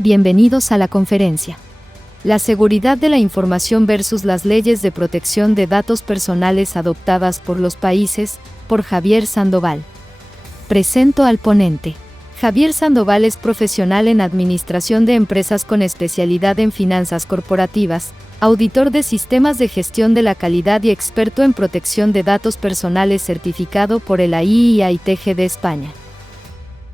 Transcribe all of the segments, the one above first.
Bienvenidos a la conferencia. La seguridad de la información versus las leyes de protección de datos personales adoptadas por los países, por Javier Sandoval. Presento al ponente. Javier Sandoval es profesional en administración de empresas con especialidad en finanzas corporativas, auditor de sistemas de gestión de la calidad y experto en protección de datos personales certificado por el AI y AITG de España.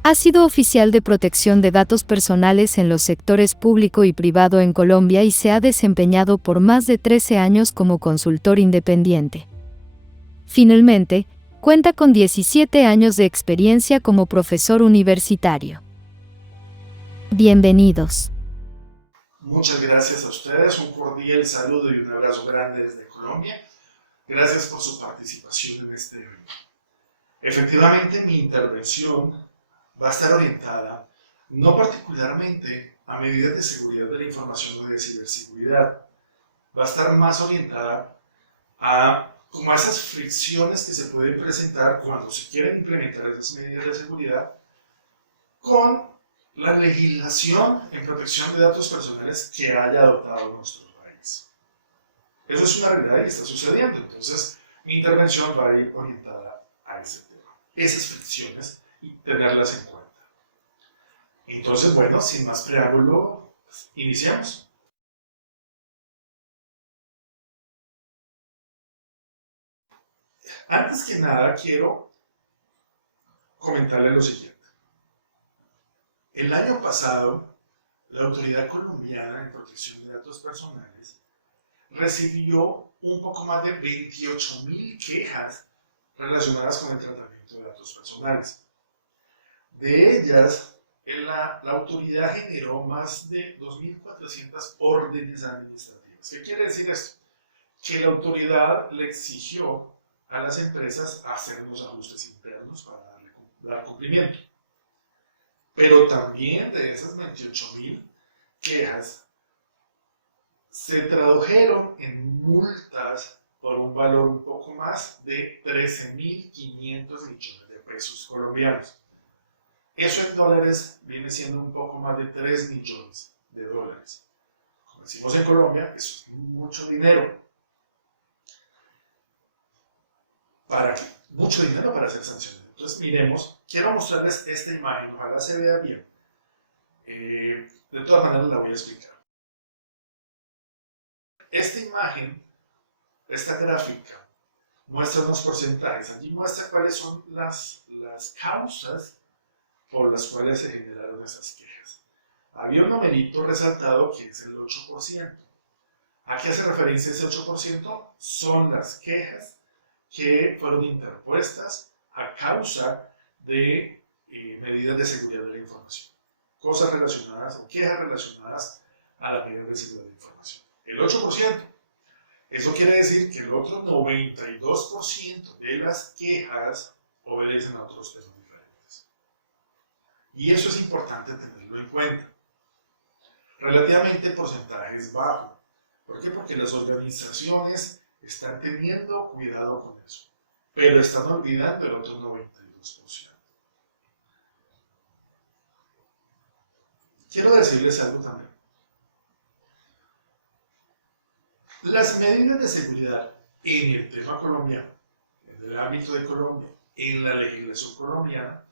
Ha sido oficial de protección de datos personales en los sectores público y privado en Colombia y se ha desempeñado por más de 13 años como consultor independiente. Finalmente, cuenta con 17 años de experiencia como profesor universitario. Bienvenidos. Muchas gracias a ustedes, un cordial saludo y un abrazo grande desde Colombia. Gracias por su participación en este evento. Efectivamente, mi intervención va a estar orientada no particularmente a medidas de seguridad de la información o de ciberseguridad, va a estar más orientada a como esas fricciones que se pueden presentar cuando se quieren implementar esas medidas de seguridad con la legislación en protección de datos personales que haya adoptado nuestro país. Eso es una realidad y está sucediendo, entonces mi intervención va a ir orientada a ese tema, esas fricciones y tenerlas en cuenta. Entonces, bueno, sin más preámbulo, pues, iniciamos. Antes que nada, quiero comentarle lo siguiente. El año pasado, la Autoridad Colombiana de Protección de Datos Personales recibió un poco más de 28.000 quejas relacionadas con el tratamiento de datos personales. De ellas, la autoridad generó más de 2.400 órdenes administrativas. ¿Qué quiere decir esto? Que la autoridad le exigió a las empresas hacer unos ajustes internos para dar cumplimiento. Pero también de esas 28.000 quejas se tradujeron en multas por un valor un poco más de 13.500 millones de pesos colombianos. Eso en dólares viene siendo un poco más de 3 millones de dólares. Como decimos en Colombia, eso es mucho dinero. Mucho dinero para hacer sanciones. Entonces miremos, quiero mostrarles esta imagen, ojalá se vea bien. De todas maneras la voy a explicar. Esta imagen, esta gráfica, muestra unos porcentajes. Allí muestra cuáles son las causas por las cuales se generaron esas quejas. Había un numerito resaltado que es el 8%. ¿A qué hace referencia ese 8%? Son las quejas que fueron interpuestas a causa de medidas de seguridad de la información. Cosas relacionadas o quejas relacionadas a la medida de seguridad de la información. El 8%. Eso quiere decir que el otro 92% de las quejas obedecen a otros temas diferentes. Y eso es importante tenerlo en cuenta. Relativamente el porcentaje es bajo. ¿Por qué? Porque las organizaciones están teniendo cuidado con eso, pero están olvidando el otro 92%. Quiero decirles algo también. Las medidas de seguridad en el tema colombiano, en el ámbito de Colombia, en la legislación colombiana,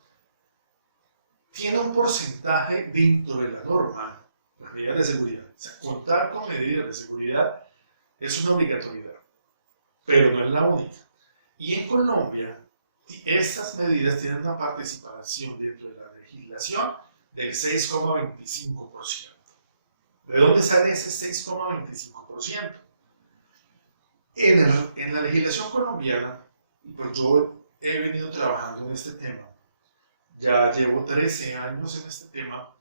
tiene un porcentaje dentro de la norma, las medidas de seguridad. O sea, contar con medidas de seguridad es una obligatoriedad, pero no es la única. Y en Colombia, estas medidas tienen una participación dentro de la legislación del 6,25%. ¿De dónde sale ese 6,25%? En la legislación colombiana, pues yo he venido trabajando en este tema, ya llevo 13 años en este tema,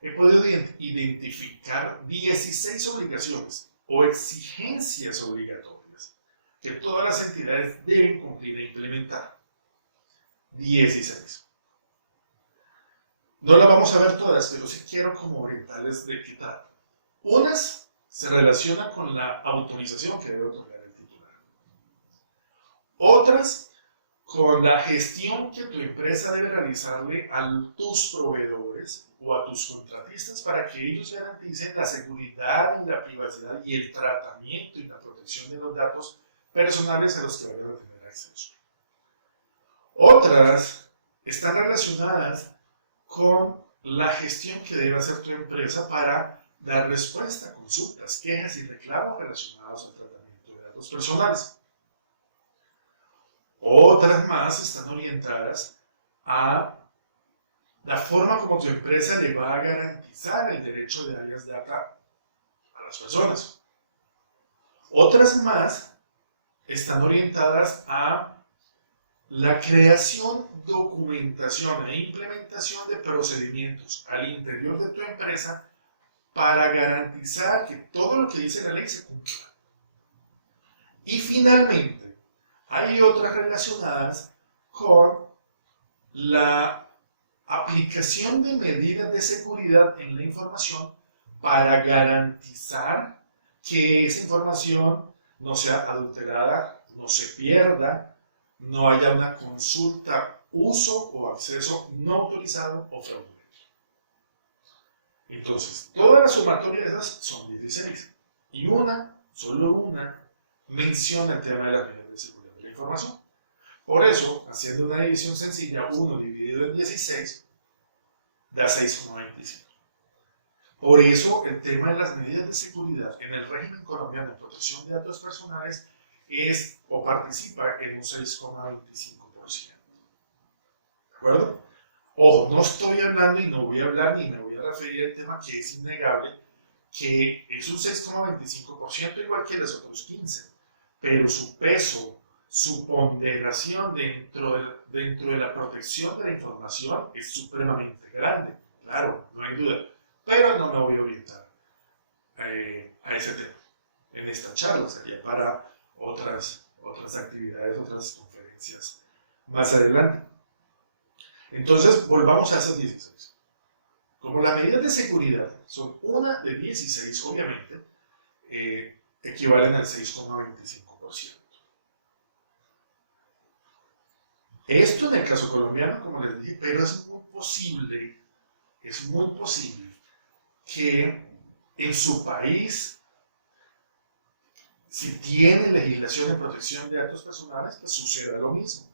he podido identificar 16 obligaciones o exigencias obligatorias que todas las entidades deben cumplir e implementar. 16. No las vamos a ver todas, pero sí quiero como orientarles de qué trata. Unas se relacionan con la autorización que debe otorgar el titular. Otras con la gestión que tu empresa debe realizarle a tus proveedores o a tus contratistas para que ellos garanticen la seguridad y la privacidad y el tratamiento y la protección de los datos personales a los que vayan a tener acceso. Otras están relacionadas con la gestión que debe hacer tu empresa para dar respuesta a consultas, quejas y reclamos relacionados al tratamiento de datos personales. Otras más están orientadas a la forma como tu empresa le va a garantizar el derecho de alias data a las personas. Otras más están orientadas a la creación, documentación e implementación de procedimientos al interior de tu empresa para garantizar que todo lo que dice la ley se cumpla. Y finalmente, hay otras relacionadas con la aplicación de medidas de seguridad en la información para garantizar que esa información no sea adulterada, no se pierda, no haya una consulta, uso o acceso no autorizado o fraudulento. Entonces, todas las sumatorias de esas son 16 y solo una, menciona el tema de las medidas de seguridad de la información. Por eso, haciendo una división sencilla, 1 dividido en 16 da 6,25. Por eso, el tema de las medidas de seguridad en el régimen colombiano de protección de datos personales es o participa en un 6,25%. ¿De acuerdo? Ojo, no estoy hablando y no voy a hablar ni me voy a referir al tema que es innegable, que es un 6,25% igual que los otros 15%, pero su peso, su ponderación dentro de la protección de la información es supremamente grande, claro, no hay duda, pero no me voy a orientar a ese tema en esta charla, sería para otras actividades, otras conferencias más adelante. Entonces, volvamos a esas 16. Como las medidas de seguridad son una de 16, obviamente, equivalen al 6,25%. Esto en el caso colombiano, como les dije, pero es muy posible que en su país, si tiene legislación de protección de datos personales, pues suceda lo mismo.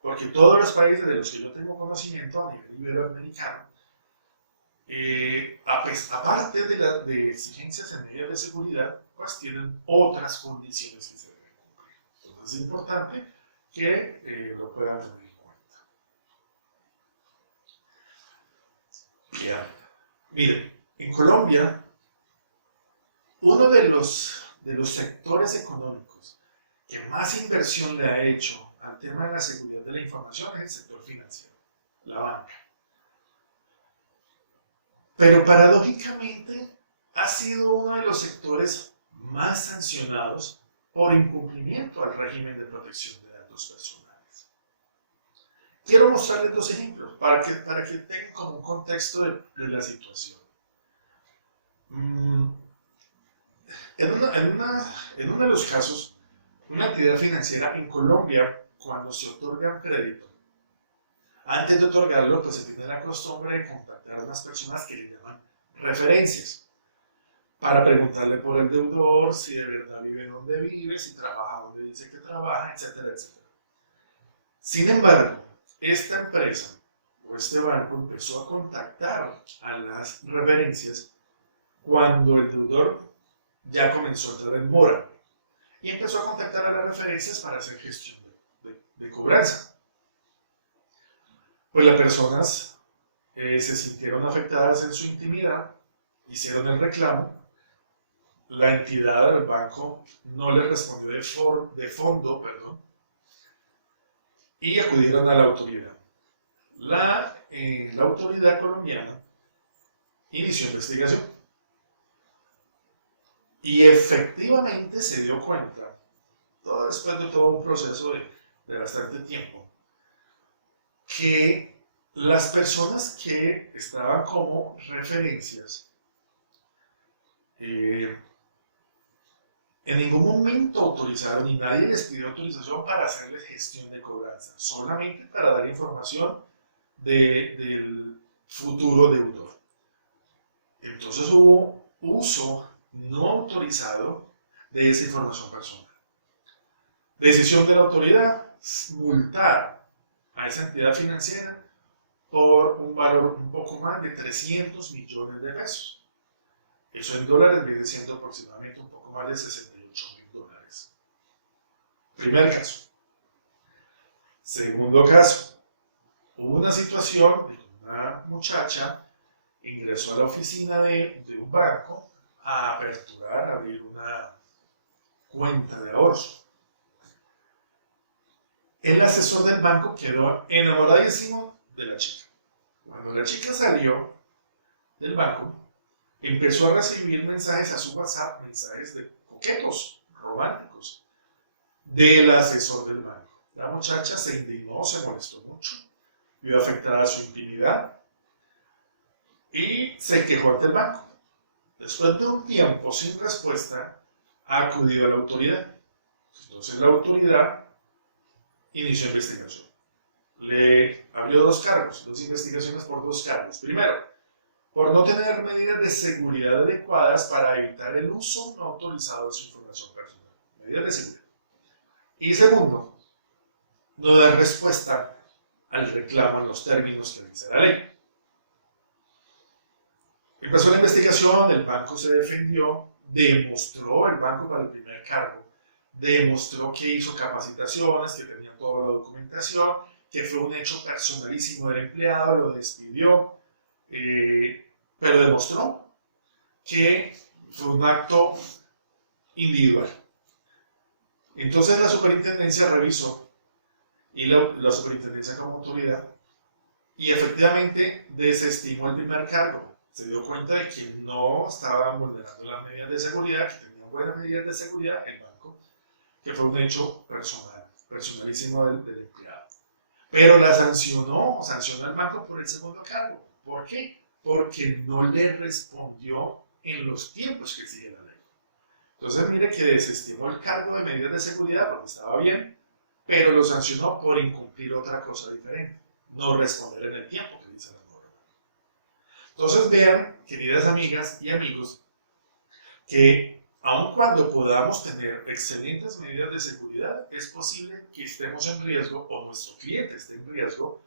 Porque todos los países de los que yo tengo conocimiento a nivel iberoamericano, aparte de exigencias en medidas de seguridad, pues tienen otras condiciones que se deben cumplir. Entonces es importante que lo puedan tener en cuenta. Bien. Miren, en Colombia, uno de los sectores económicos que más inversión le ha hecho al tema de la seguridad de la información es el sector financiero, la banca. Pero paradójicamente ha sido uno de los sectores más sancionados por incumplimiento al régimen de protección de datos personales. Quiero mostrarles dos ejemplos para que tengan como un contexto de la situación. En uno de los casos, una entidad financiera en Colombia, cuando se otorga un crédito, antes de otorgarlo, pues se tiene la costumbre de contactar a unas personas que le llaman referencias, para preguntarle por el deudor, si de verdad vive donde vive, si trabaja donde dice que trabaja, etcétera, etcétera. Sin embargo, esta empresa o este banco empezó a contactar a las referencias cuando el deudor ya comenzó a entrar en mora y empezó a contactar a las referencias para hacer gestión de cobranza. Pues las personas se sintieron afectadas en su intimidad, hicieron el reclamo, la entidad del banco no les respondió de fondo, y acudieron a la autoridad. La autoridad colombiana inició investigación y efectivamente se dio cuenta, después de todo un proceso de bastante tiempo, que las personas que estaban como referencias En ningún momento autorizaron y nadie les pidió autorización para hacerles gestión de cobranza, solamente para dar información del futuro deudor. Entonces hubo uso no autorizado de esa información personal. Decisión de la autoridad: multar a esa entidad financiera por un valor un poco más de 300 millones de pesos. Eso en dólares viene siendo aproximadamente un poco más de $68.000. Primer caso. Segundo caso. Hubo una situación de que una muchacha ingresó a la oficina de un banco a abrir una cuenta de ahorro. El asesor del banco quedó enamoradísimo de la chica. Cuando la chica salió del banco, empezó a recibir mensajes a su WhatsApp, mensajes de coquetos, románticos, del asesor del banco. La muchacha se indignó, se molestó mucho, vio afectada su intimidad y se quejó ante el banco. Después de un tiempo sin respuesta, ha acudido a la autoridad. Entonces la autoridad inició investigación. Le abrió dos investigaciones por dos cargos. Primero, por no tener medidas de seguridad adecuadas para evitar el uso no autorizado de su información personal. Medidas de seguridad. Y segundo, no dar respuesta al reclamo en los términos que dice la ley. Empezó la investigación, el banco se defendió, demostró, el banco para el primer cargo, demostró que hizo capacitaciones, que tenía toda la documentación, que fue un hecho personalísimo del empleado, lo despidió, pero demostró que fue un acto individual. Entonces la superintendencia revisó, y la superintendencia como autoridad, y efectivamente desestimó el primer cargo. Se dio cuenta de que no estaban vulnerando las medidas de seguridad, que tenían buenas medidas de seguridad el banco, que fue un hecho personalísimo del empleado. Pero sancionó al banco por el segundo cargo. ¿Por qué? Porque no le respondió en los tiempos que exige la ley. Entonces mire que desestimó el cargo de medidas de seguridad porque estaba bien, pero lo sancionó por incumplir otra cosa diferente, no responder en el tiempo que dice la norma. Entonces vean, queridas amigas y amigos, que aun cuando podamos tener excelentes medidas de seguridad, es posible que estemos en riesgo o nuestro cliente esté en riesgo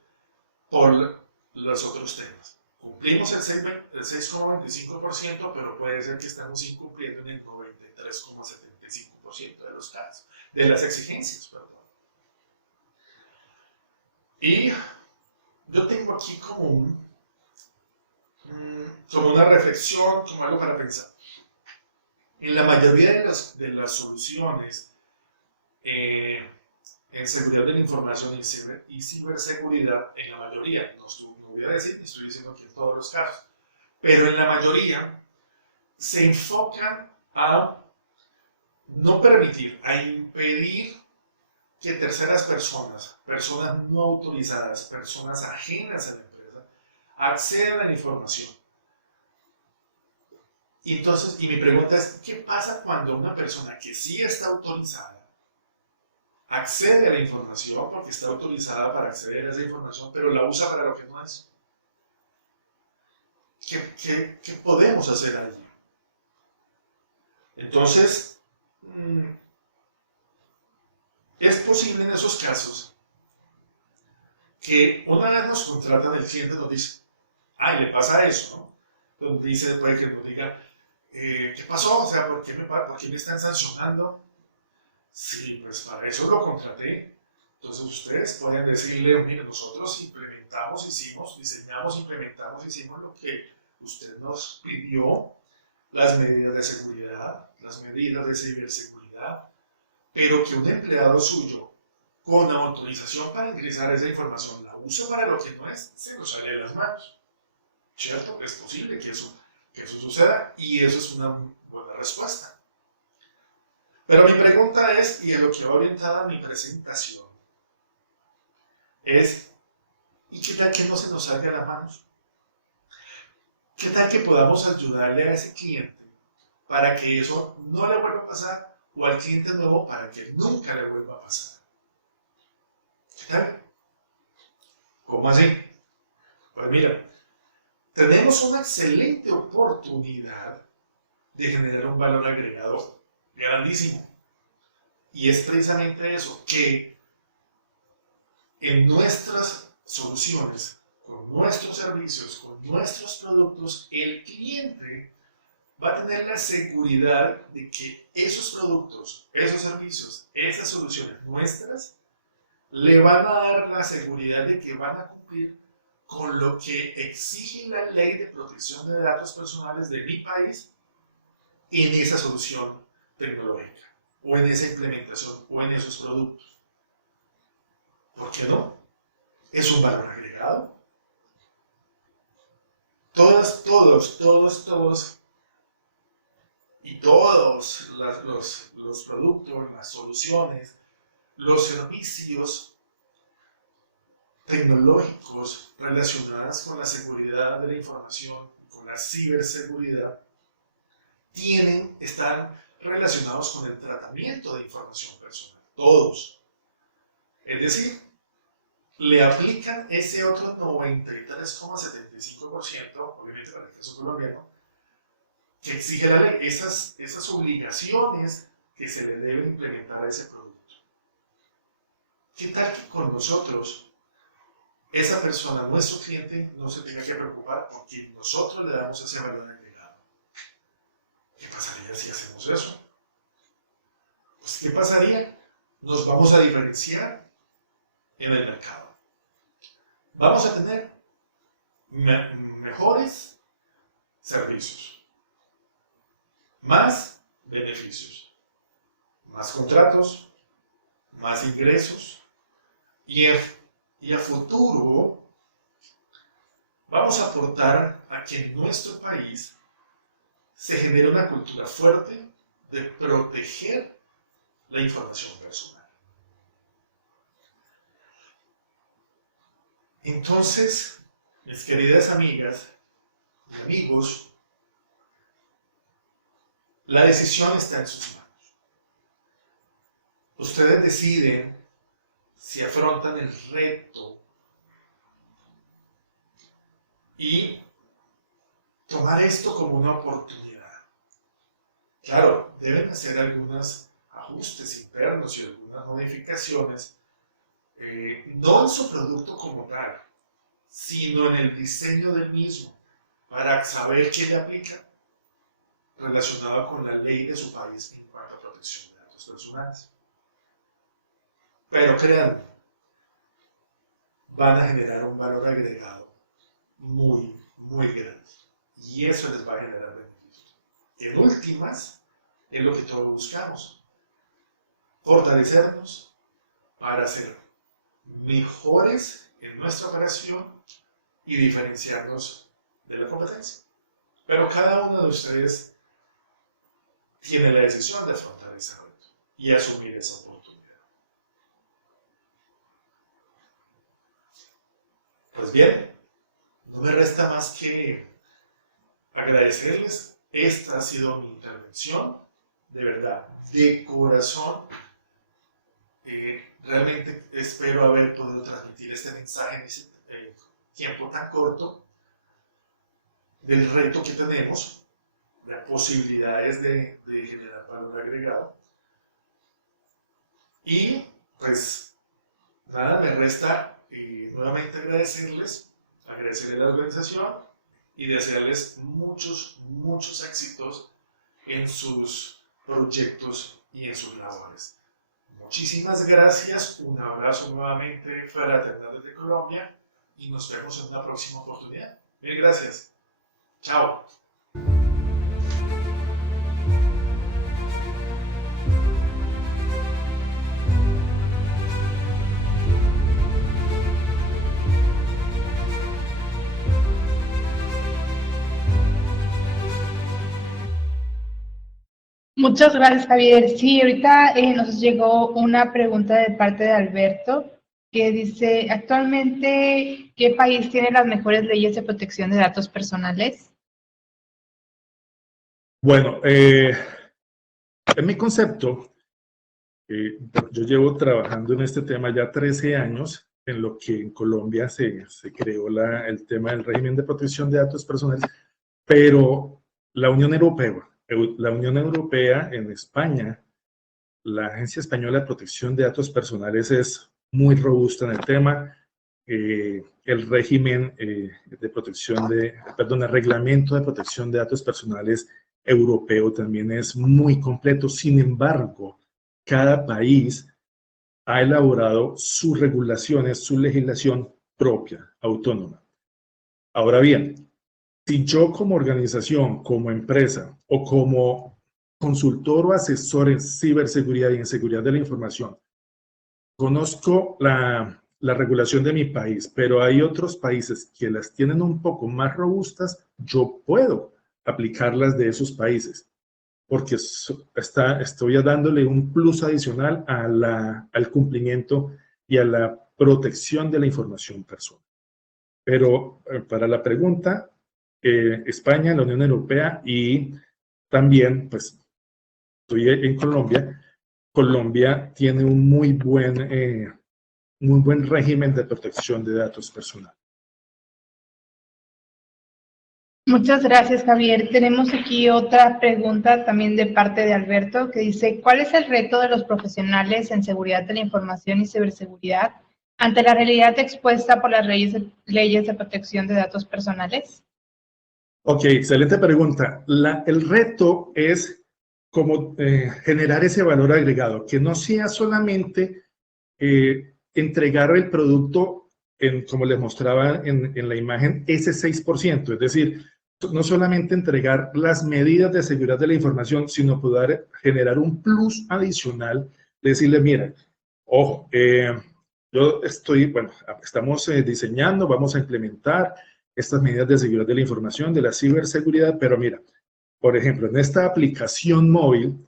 por los otros temas. Cumplimos el 6,25%, pero puede ser que estemos incumpliendo en el 93,75% de los casos, de las exigencias, perdón. Y yo tengo aquí como una reflexión, como algo para pensar. En la mayoría de las soluciones en seguridad de la información y ciberseguridad, en la mayoría, no voy a decir, estoy diciendo que en todos los casos, pero en la mayoría se enfocan a no permitir, a impedir que terceras personas no autorizadas, personas ajenas a la empresa, accedan a la información. Y entonces, mi pregunta es, ¿qué pasa cuando una persona que sí está autorizada accede a la información porque está autorizada para acceder a esa información, pero la usa para lo que no es? ¿Qué podemos hacer allí? Entonces, es posible en esos casos que una vez nos contratan, el cliente nos dice, le pasa eso, ¿no? Entonces dice, puede que nos diga, ¿qué pasó? O sea, ¿por qué me están sancionando? Sí, pues para eso lo contraté. Entonces ustedes pueden decirle, mire, nosotros diseñamos, implementamos, hicimos lo que usted nos pidió, las medidas de seguridad, las medidas de ciberseguridad, pero que un empleado suyo con autorización para ingresar esa información la use para lo que no es, se nos sale de las manos. ¿Cierto? Es posible que eso suceda y eso es una buena respuesta. Pero mi pregunta es, y en lo que va orientada mi presentación, es, ¿y qué tal que no se nos salga de las manos? ¿Qué tal que podamos ayudarle a ese cliente para que eso no le vuelva a pasar o al cliente nuevo para que nunca le vuelva a pasar. ¿Qué tal? ¿Cómo así? Pues mira, tenemos una excelente oportunidad de generar un valor agregado grandísimo. Y es precisamente eso, que en nuestras soluciones, con nuestros servicios, con nuestros productos, el cliente va a tener la seguridad de que esos productos, esos servicios, esas soluciones nuestras, le van a dar la seguridad de que van a cumplir con lo que exige la ley de protección de datos personales de mi país en esa solución tecnológica, o en esa implementación, o en esos productos. ¿Por qué no? Es un valor agregado. Todos los productos, las soluciones, los servicios tecnológicos relacionados con la seguridad de la información, con la ciberseguridad, están relacionados con el tratamiento de información personal. Todos. Es decir, le aplican ese otro 93,75%, obviamente para el caso colombiano, que exige la ley, esas obligaciones que se le deben implementar a ese producto. ¿Qué tal que con nosotros, esa persona, nuestro cliente, no se tenga que preocupar porque nosotros le damos ese valor agregado? ¿Qué pasaría si hacemos eso? Pues, ¿qué pasaría? Nos vamos a diferenciar en el mercado. Vamos a tener mejores servicios, más beneficios, más contratos, más ingresos, y a futuro vamos a aportar a que en nuestro país se genere una cultura fuerte de proteger la información personal. Entonces, mis queridas amigas y amigos, la decisión está en sus manos. Ustedes deciden si afrontan el reto y tomar esto como una oportunidad. Claro, deben hacer algunos ajustes internos y algunas modificaciones, no en su producto como tal, sino en el diseño del mismo, para saber qué le aplica relacionado con la ley de su país en cuanto a protección de datos personales. Pero créanme, van a generar un valor agregado muy, muy grande. Y eso les va a generar beneficios. En últimas, es lo que todos buscamos. Fortalecernos para ser mejores en nuestra operación y diferenciarnos de la competencia. Pero cada uno de ustedes tiene la decisión de afrontar ese reto y asumir esa oportunidad. Pues bien, no me resta más que agradecerles. Esta ha sido mi intervención, de verdad, de corazón. Realmente espero haber podido transmitir este mensaje en ese tiempo tan corto del reto que tenemos, de posibilidades de generar valor agregado. Y pues nada, me resta nuevamente agradecerles a la organización y desearles muchos éxitos en sus proyectos y en sus labores. Muchísimas gracias, un abrazo nuevamente fraternal desde Colombia y nos vemos en una próxima oportunidad. Mil gracias. Chao. Muchas gracias, Javier. Sí, ahorita nos llegó una pregunta de parte de Alberto que dice, actualmente, ¿qué país tiene las mejores leyes de protección de datos personales? Bueno, En mi concepto, yo llevo trabajando en este tema ya 13 años, en lo que en Colombia se creó el tema del régimen de protección de datos personales, pero la Unión Europea en España, la Agencia Española de Protección de Datos Personales es muy robusta en el tema. El régimen de protección el reglamento de protección de datos personales europeo también es muy completo. Sin embargo, cada país ha elaborado sus regulaciones, su legislación propia, autónoma. Ahora bien, si yo como organización, como empresa o como consultor o asesor en ciberseguridad y en seguridad de la información, conozco la regulación de mi país, pero hay otros países que las tienen un poco más robustas, yo puedo aplicarlas de esos países, porque estoy dándole un plus adicional al cumplimiento y a la protección de la información personal. Pero para la pregunta, España, la Unión Europea y también, pues, estoy en Colombia. Colombia tiene un muy buen régimen de protección de datos personales. Muchas gracias, Javier. Tenemos aquí otra pregunta también de parte de Alberto que dice, ¿cuál es el reto de los profesionales en seguridad de la información y ciberseguridad ante la realidad expuesta por las leyes de protección de datos personales? Ok, excelente pregunta. El reto es como generar ese valor agregado, que no sea solamente entregar el producto, como les mostraba en la imagen, ese 6%, es decir, no solamente entregar las medidas de seguridad de la información, sino poder generar un plus adicional, decirle, mira, ojo, estamos diseñando, vamos a implementar estas medidas de seguridad de la información, de la ciberseguridad, pero mira, por ejemplo, en esta aplicación móvil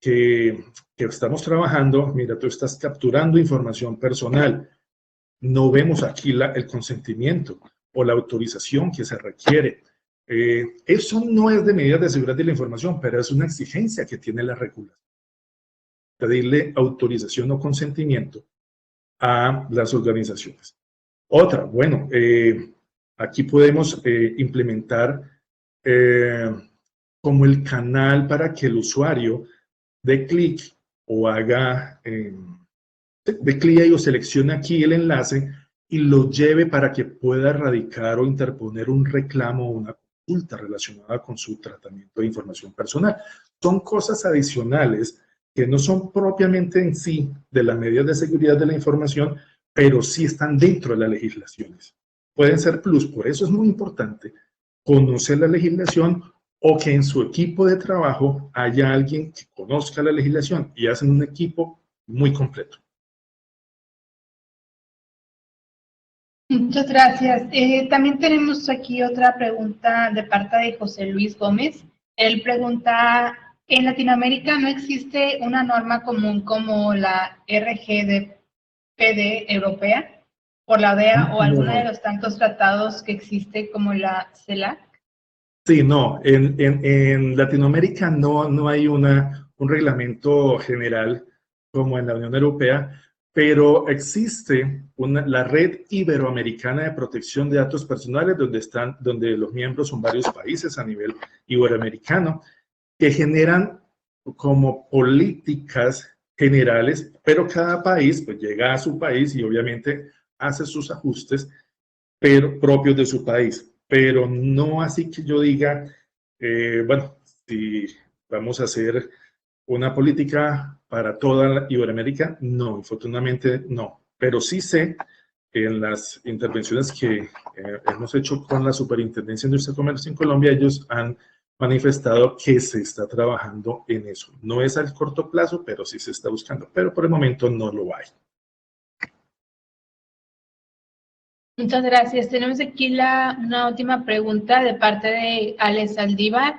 que estamos trabajando, mira, tú estás capturando información personal, no vemos aquí el consentimiento o la autorización que se requiere. Eso no es de medidas de seguridad de la información, pero es una exigencia que tiene la regulación. Pedirle autorización o consentimiento a las organizaciones. Otra, bueno, aquí podemos implementar como el canal para que el usuario dé clic o dé clic o seleccione aquí el enlace y lo lleve para que pueda erradicar o interponer un reclamo o una consulta relacionada con su tratamiento de información personal. Son cosas adicionales que no son propiamente en sí de las medidas de seguridad de la información, pero sí están dentro de las legislaciones. Pueden ser plus, por eso es muy importante conocer la legislación o que en su equipo de trabajo haya alguien que conozca la legislación y hacen un equipo muy completo. Muchas gracias. También tenemos aquí otra pregunta de parte de José Luis Gómez. Él pregunta, ¿en Latinoamérica no existe una norma común como la RGPD europea por la ODEA o alguna de los tantos tratados que existe como la CELAC? Sí, no, en Latinoamérica no hay un reglamento general como en la Unión Europea, pero existe la Red Iberoamericana de Protección de Datos Personales, donde los miembros son varios países a nivel iberoamericano, que generan como políticas generales, pero cada país pues llega a su país y obviamente hace sus ajustes propios de su país, pero no así que yo diga, bueno, si vamos a hacer una política para toda Iberoamérica, no, infortunadamente no, pero sí sé en las intervenciones que hemos hecho con la Superintendencia de Industria y Comercio en Colombia, ellos han manifestado que se está trabajando en eso. No es al corto plazo, pero sí se está buscando, pero por el momento no lo hay. Muchas gracias. Tenemos aquí una última pregunta de parte de Alex Saldívar.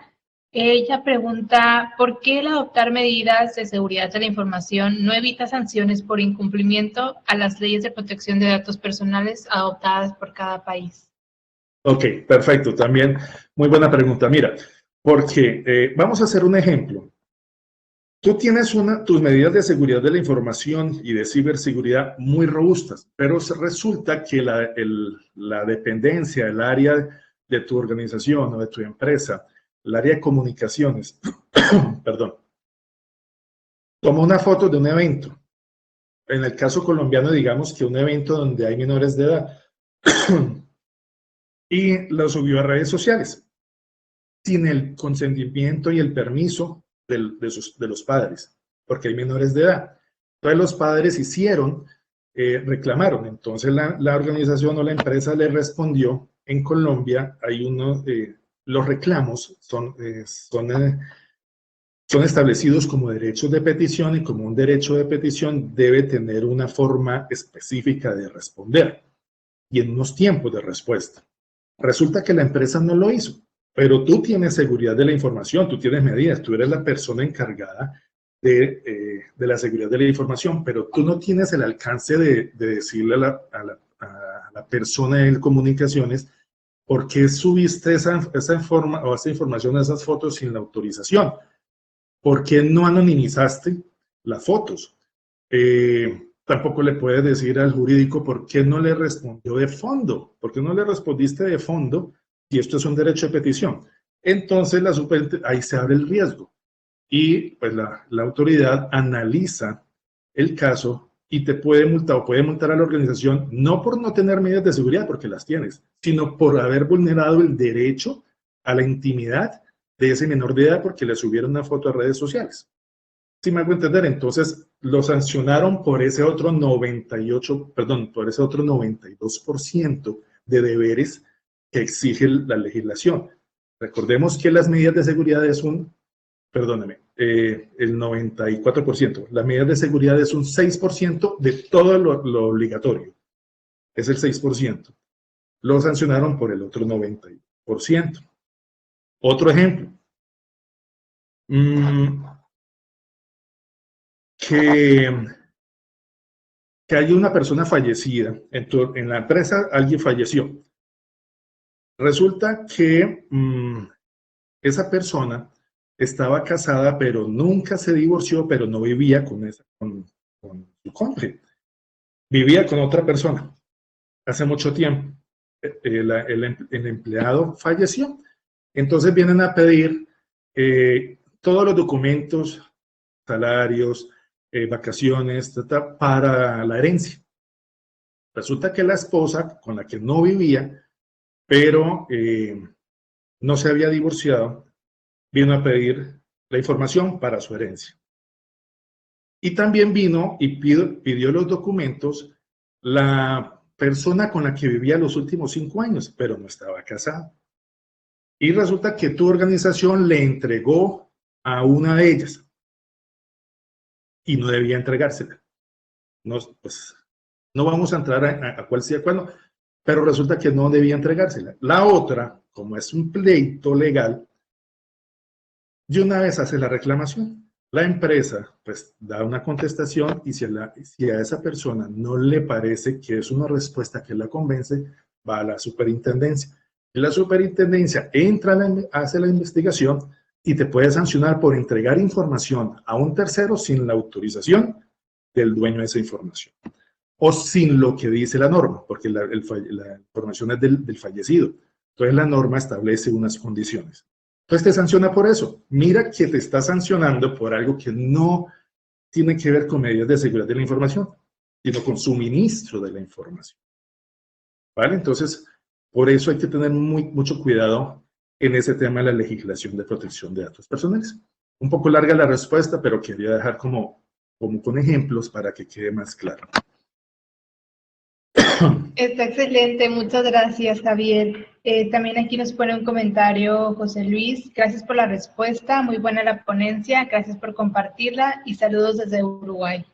Ella pregunta, ¿por qué el adoptar medidas de seguridad de la información no evita sanciones por incumplimiento a las leyes de protección de datos personales adoptadas por cada país? Ok, perfecto. También muy buena pregunta. Mira, porque vamos a hacer un ejemplo. Tú tienes tus medidas de seguridad de la información y de ciberseguridad muy robustas, pero resulta que la dependencia, el área de tu organización o de tu empresa, el área de comunicaciones, perdón, toma una foto de un evento. En el caso colombiano, digamos que un evento donde hay menores de edad y lo subió a redes sociales sin el consentimiento y el permiso de los padres, porque hay menores de edad. Entonces los padres reclamaron. Entonces la organización o la empresa le respondió. En Colombia hay los reclamos son establecidos como derechos de petición, y como un derecho de petición debe tener una forma específica de responder y en unos tiempos de respuesta. Resulta que la empresa no lo hizo, pero tú tienes seguridad de la información, tú tienes medidas, tú eres la persona encargada de la seguridad de la información, pero tú no tienes el alcance de decirle a la persona de comunicaciones por qué subiste esa información, esas fotos sin la autorización. ¿Por qué no anonimizaste las fotos? Tampoco le puedes decir al jurídico por qué no le respondió de fondo, por qué no le respondiste de fondo si esto es un derecho de petición. Entonces ahí se abre el riesgo y pues la autoridad analiza el caso y te puede multar o puede multar a la organización no por no tener medidas de seguridad, porque las tienes, sino por haber vulnerado el derecho a la intimidad de ese menor de edad porque le subieron una foto a redes sociales. ¿Sí me hago entender? Entonces lo sancionaron por ese otro 92% de deberes que exige la legislación. Recordemos que las medidas de seguridad el 94%. Las medidas de seguridad es un 6% de todo lo obligatorio. Es el 6%. Lo sancionaron por el otro 90%. Otro ejemplo. Que hay una persona fallecida. En la empresa alguien falleció. Resulta que esa persona estaba casada, pero nunca se divorció, pero no vivía con su cónyuge. Vivía con otra persona hace mucho tiempo. El empleado falleció. Entonces vienen a pedir todos los documentos, salarios, vacaciones, para la herencia. Resulta que la esposa, con la que no vivía, pero no se había divorciado, vino a pedir la información para su herencia. Y también vino y pidió los documentos la persona con la que vivía los últimos 5 años, pero no estaba casada. Y resulta que tu organización le entregó a una de ellas y no debía entregársela. Pues, no vamos a entrar a cuál sea cuál no, pero resulta que no debía entregársela. La otra, como es un pleito legal, de una vez hace la reclamación. La empresa pues da una contestación y si a esa persona no le parece que es una respuesta que la convence, va a la superintendencia. Y la superintendencia hace la investigación y te puede sancionar por entregar información a un tercero sin la autorización del dueño de esa información. O sin lo que dice la norma, porque la información es del fallecido. Entonces la norma establece unas condiciones. Entonces te sanciona por eso. Mira que te está sancionando por algo que no tiene que ver con medidas de seguridad de la información, sino con suministro de la información. ¿Vale? Entonces, por eso hay que tener mucho cuidado en ese tema de la legislación de protección de datos personales. Un poco larga la respuesta, pero quería dejar como con ejemplos para que quede más claro. Está excelente, muchas gracias, Javier. También aquí nos pone un comentario José Luis. Gracias por la respuesta, muy buena la ponencia, gracias por compartirla y saludos desde Uruguay.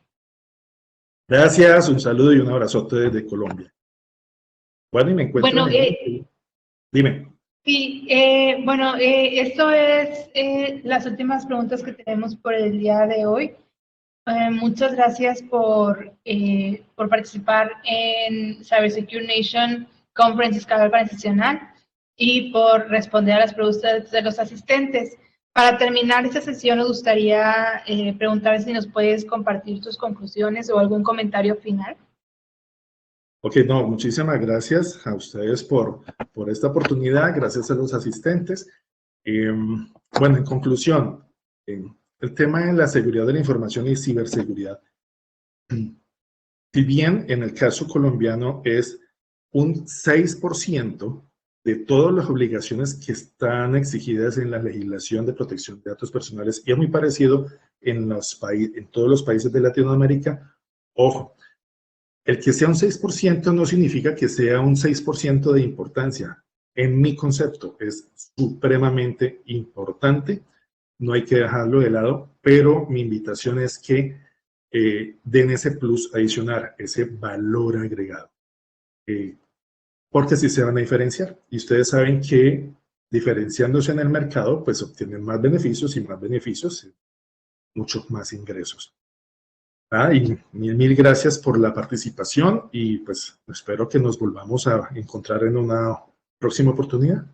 Gracias, un saludo y un abrazote desde Colombia. Bueno, y me encuentro... Bueno, dime. Sí, esto es las últimas preguntas que tenemos por el día de hoy. Muchas gracias por participar en Cybersecure Nation Conference Escala Organizacional y por responder a las preguntas de los asistentes. Para terminar esta sesión, nos gustaría preguntar si nos puedes compartir tus conclusiones o algún comentario final. Ok, no, muchísimas gracias a ustedes por esta oportunidad, gracias a los asistentes. Bueno, en conclusión, el tema de la seguridad de la información y ciberseguridad, si bien en el caso colombiano es un 6% de todas las obligaciones que están exigidas en la legislación de protección de datos personales, y es muy parecido en todos los países de Latinoamérica, ojo, el que sea un 6% no significa que sea un 6% de importancia. En mi concepto es supremamente importante, no hay que dejarlo de lado, pero mi invitación es que den ese plus adicional, ese valor agregado. Porque así se van a diferenciar. Y ustedes saben que diferenciándose en el mercado, pues obtienen más beneficios y más beneficios, muchos más ingresos. Y mil gracias por la participación y pues espero que nos volvamos a encontrar en una próxima oportunidad.